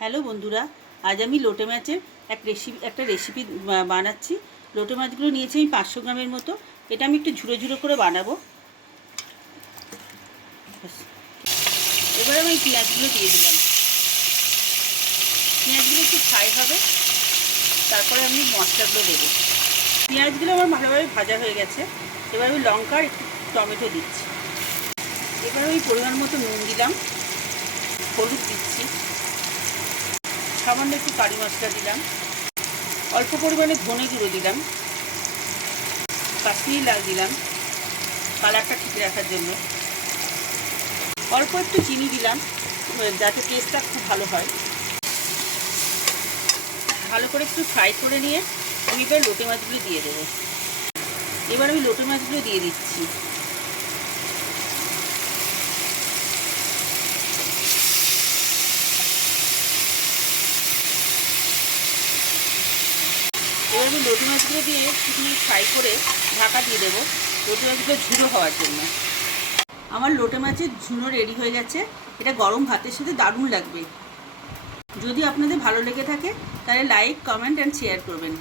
Hello বন্ধুরা, আজ আমি লোটে মাছের একটা রেসিপি বানাচ্ছি। লোটে মাছগুলো নিয়েছি আমি 500 গ্রামের মতো। এটা আমি একটু ঝুড়ো ঝুড়ো করে বানাবো। এবার আমি পেঁয়াজগুলো দিয়ে দিলাম। পেঁয়াজগুলো একটু ফ্রাই হবে, তারপরে আমি মশলাগুলো দেবো। পেঁয়াজগুলো আমার ভালোভাবে ভাজা হয়ে গেছে। এবার আমি লঙ্কা আর একটু টমেটো দিচ্ছি। এবার আমি পরিমাণ মতো নুন দিলাম, হলুদ দিচ্ছি, সামান্য একটু কারি মশলা দিলাম, অল্প পরিমাণে ধনে গুঁড়ো দিলাম, কাশ্মীরি লাল দিলাম কালারটা ঠিক রাখার জন্য, অল্প একটু চিনি দিলাম যাতে টেস্টটা খুব ভালো হয়। ভালো করে একটু ফ্রাই করে নিয়ে আমি এবার লোটে মাছগুলো দিয়ে দেবো। এবার আমি লোটে মাছগুলো দিয়ে দিচ্ছি। এবার আমি লোটে মাছগুলো দিয়ে একটু ফ্রাই করে ঢাকা দিয়ে দেবো লোটে মাছগুলো ঝুড়ো হওয়ার জন্য। আমার লোটে মাছের ঝুনো রেডি হয়ে গেছে। এটা গরম ভাতের সাথে দারুণ লাগবে। যদি আপনাদের ভালো লেগে থাকে তাহলে লাইক, কমেন্ট অ্যান্ড শেয়ার করবেন।